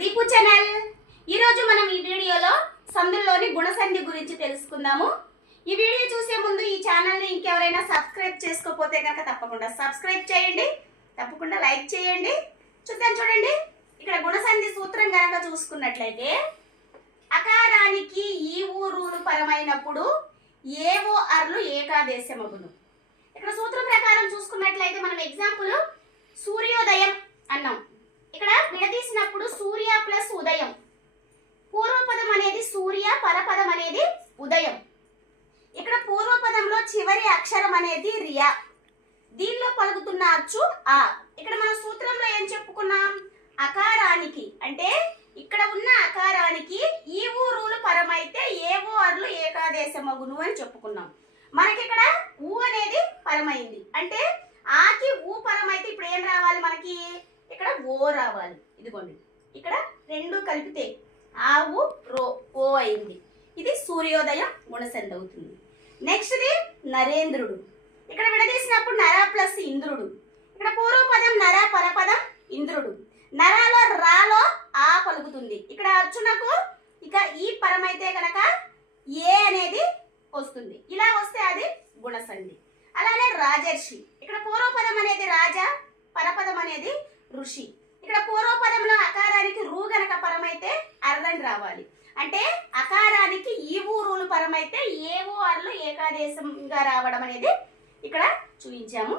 Deepu channel. ఈరోజు మనం ఈ వీడియోలో సందుల్లోని గుణసంధి గురించి తెలుసుకుందాము. ఈ వీడియో చూసే ముందు ఈ ఛానల్ని ఇంకెవరైనా సబ్స్క్రైబ్ చేసుకోకపోతే కనుక తప్పకుండా సబ్స్క్రైబ్ చేయండి, తప్పకుండా లైక్ చేయండి. చూడండి, ఇక్కడ గుణసంధి సూత్రం కనుక చూసుకున్నట్లయితే అకారానికి ఈ ఊరులు పరమైనప్పుడు ఏవో అర్లు ఏకాదేశమగును. ఇక్కడ సూత్రం ప్రకారం చూసుకున్నట్లయితే మనం ఎగ్జాంపుల్ సూర్యోదయం అన్నాం. ఇక్కడ విడదీసినప్పుడు సూర్య ప్లస్ ఉదయం, పూర్వపదం అనేది సూర్య, పరపదం అనేది ఉదయం. ఇక్కడ పూర్వపదంలో చివరి అక్షరం అనేది రియా, దీనిలో పలుకుతున్న అచ్చు ఆ. ఇక్కడ మన సూత్రంలో ఏం చెప్పుకున్నాం? అకారానికి అంటే ఇక్కడ ఉన్న అకారానికి ఈ ఊరులు పరమైతే ఏవో అర్లు ఏకాదేశమగును అని చెప్పుకున్నాం. మనకి ఇక్కడ ఊ అనేది పరమైంది, అంటే ఆకి ఊ పరమైతే ఇప్పుడు ఏం రావాలి? మనకి ఇక్కడ ఓ రావాలి. ఇదిగోండి, ఇక్కడ రెండు కలిపితే ఆవు రో ఓ అయింది. ఇది సూర్యోదయం గుణసంధి అవుతుంది. నెక్స్ట్ది నరేంద్రుడు. ఇక్కడ విడదీసినప్పుడు నర ప్లస్ ఇంద్రుడు. ఇక్కడ పూర్వపదం నర, పరపదం ఇంద్రుడు. నరాలో రాలో ఆ పలుకుతుంది. ఇక్కడ అర్జునకు ఇక ఈ పరమైతే కనుక ఏ అనేది వస్తుంది. ఇలా వస్తే అది గుణసంధి. అలానే రాజర్షి. ఇక్కడ పూర్వపదం అనేది రాజా, పరపదం అనేది ఋషి. ఇక్కడ పూర్వపదంలో అకారానికి రూ గనక పరమైతే అర్రని రావాలి. అంటే అకారానికి ఈ ఊరులు పరమైతే ఏవో అర్లు ఏకాదేశంగా రావడం అనేది ఇక్కడ చూపించాము.